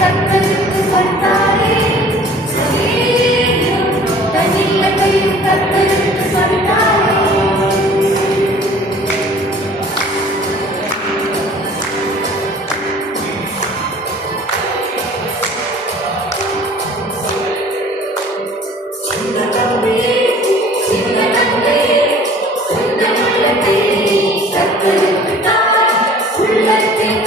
கத்தருக்கு கத்தாரே தனியில் கத்தருக்கு உள்ளத்தில்